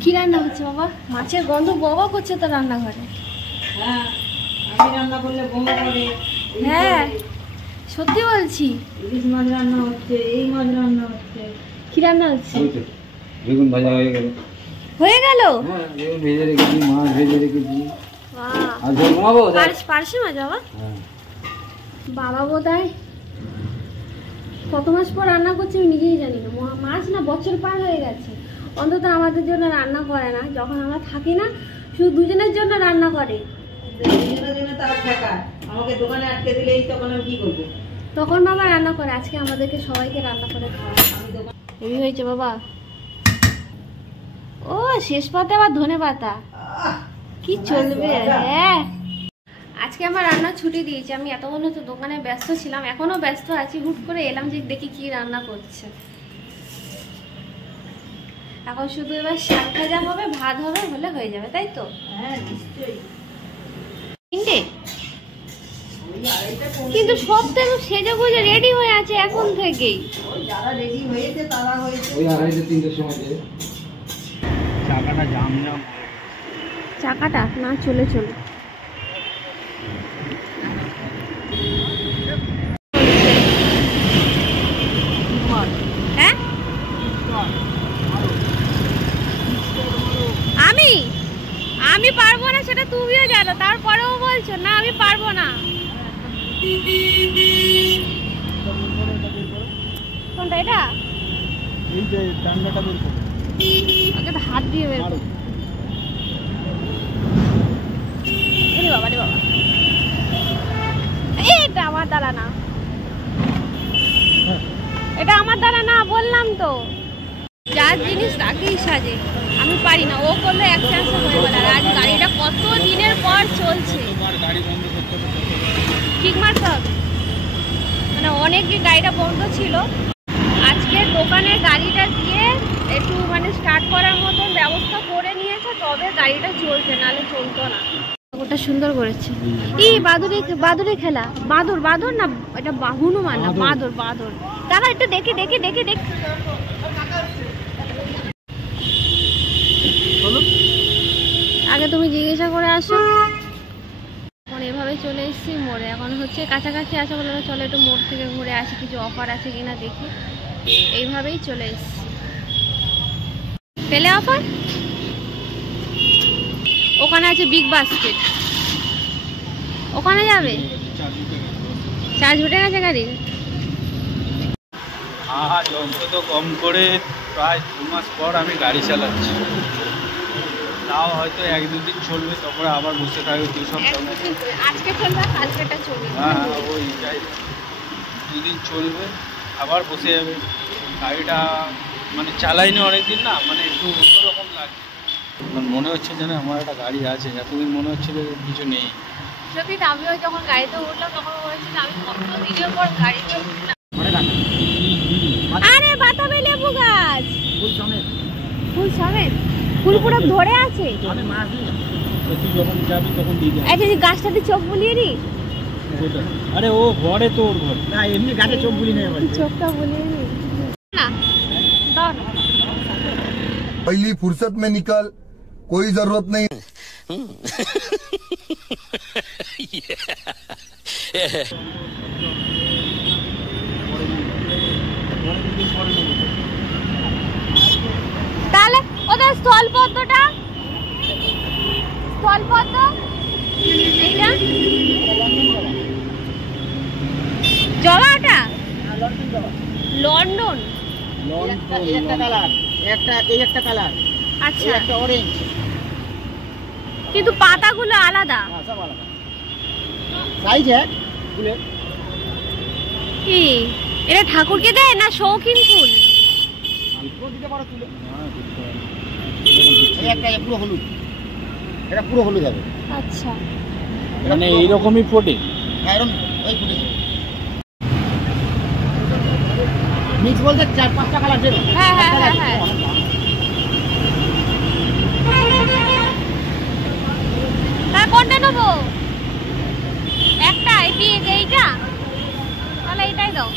কি রান্না হচ্ছে বাবা? মাছের গন্ধ বাবা করছে তো রান্নাঘরে। হ্যাঁ, আমি রান্না করলে বমি করে। হ্যাঁ সত্যি বলছি। ইলিশ মাছ রান্না হচ্ছে, এই মাছ রান্না হচ্ছে। কি রান্না হচ্ছে? বেগুন ভাজা হয়ে গেল। হয়ে গেল? হ্যাঁ, বেগুন ভেজে রেখেছি, মাছ ভেজে রেখেছি। বাহ, আর ঝোল ঘুমাবো? পার্শে মাছ বাবা? হ্যাঁ। বাবা বোধহয় কত মাস পর রান্না করছে আমি নিজেই জানি না। মাস না বছর পার হয়ে গেছে। অন্তত আমাদের জন্য রান্না করে না, যখন আমরা থাকি না শুধু দুজনের জন্য রান্না করে। দুজনের জন্য তারা ঠেকায়, আমাকে দোকানে আটকে দিলেই তখন আমি কি করবো? তখন বাবা রান্না করে, আজকে আমাদেরকে সবাইকে রান্না করে খাওয়া। আমি দোকান হেভি হয়েছে বাবা। ও শেষ পাতে আবার ধনে পাতা, কি চলবে। হ্যাঁ আজকে আমার রান্না ছুটি দিয়েছে। আমি এতক্ষণ তো দোকানে ব্যস্ত ছিলাম, এখনো ব্যস্ত আছি। হুট করে এলাম যে দেখি কি রান্না করছে। এখন শুধু এবার শাক ভাজা হবে, ভাত হবে, হলে হয়ে যাবে, তাই তো? হ্যাঁ নিশ্চয়ই। তিনটে কিন্তু সব তো সেজে গুজে রেডি হয়ে আছে এখন থেকেই। ওই যারা রেডি হয়েছে তারা হয়েছে। ওই 2:30-3টের সময় যে চাকাটা জাম চাকাটা না চলে চলে হ্যাঁ। আমি পারবো না সেটা তুমিও জানো, তারপরেও বলছো না আমি পারবো না। কোনটা এটা? এই যে ডান্ডাটা বের করো। আগে তো হাত দিয়ে বের করো। আরে বাবা রে বাবা, এটা আমার দ্বারা না, এটা আমার দ্বারা না, বললাম তো। যার জিনিস তাকেই সাজে, আমি পারি না। ও করলে এক চান্সে হয়ে গেল। আর আজ গাড়িটা কত দিনের পর চলছে, ঠিক মারতে হবে। মানে অনেক গাড়িটা বন্ধ ছিল, আজকে দোকানের গাড়িটা দিয়ে একটু মানে স্টার্ট করার মতন ব্যবস্থা করে নিয়েছে, তবে গাড়িটা চলছে, নাহলে চলতো না। ওটা সুন্দর করেছে। এই বাদুরে খেলা, বাদুর না, এটা হনুমান না, বাদুর। দাদা একটু দেখে আগে তুমি জিজ্ঞাসা করে আসো। এখন এভাবে চলে এসেছি মোড়ে। এখন হচ্ছে কাছাকাছি আছে বলে চলে একটু মোড় থেকে ঘুরে আসি, কিছু অফার আছে কিনা দেখি। এইভাবেই চলে এসেছি। পেলে অফার? ওখানে আছে বিগ বাস্কেট, ওখানে যাবে। চার্জ উঠে গেছে গাড়ির? আজ অন্তত কম করে প্রায় 2 মাস পর আমি গাড়ি চালাচ্ছি। তাও হয়তো 1-2 দিন চলবে, তারপরে আবার বসে থাকবে 2 সপ্তাহ। আজকে চলবে, কালকেটা চলবে। হ্যাঁ ওই যাই 2 দিন চলবে, আবার বসে যাবে। গাড়িটা মানে চালাইনি অনেকদিন না, মানে একটু অন্যরকম লাগে। মনে হচ্ছে যেন আমার একটা গাড়ি আছে, এতদিন মনে হচ্ছে যে কিছু নেই। সত্যি আমিও যখন গাড়িতে উঠলাম তখন বলেছিল আমি কত দিনের পর গাড়িতে উঠলাম। আরে বাতাবি লেবু গাছ, ফুল সমেত, ফুল পুরো ধরে আছে। যখন যাবি তখন দিয়ে যাবি। আচ্ছা গাছটাতে চোখ বুলিয়ে নি। আরে ও ঘরে তো ওর ঘর না, এমনি গাছে চোখ বুলি নেই। চোখটা বুলিয়ে নি না, দাও না। पहली फुर्सत में निकल, कोई जरूरत नहीं। তাহলে ওদের স্থলপদ্মটা, স্থলপদ্ম এইটা জবাটা লন্ডন। একটা কালার, একটা কালার, আচ্ছা একটা অরেঞ্জ। কিন্তু পাতাগুলো আলাদা। সব আলাদা সাইজ এক ফুলের। কি এটা ঠাকুরকে দেয় না শৌখিন ফুল? দিতে পারো তুলে। এই একটা পুরো হলুদ, এটা পুরো হলুদ হবে। আচ্ছা মানে এইরকমই ফোটে। হ্যাঁ এরকম এই ফুটেছে। মিক্স বলতে 4-5টা কালার দেবে। হ্যাঁ হ্যাঁ হ্যাঁ হ্যাঁ। তার কোনটা নেবো? একটা এইটা, তাহলে এটাই দাও।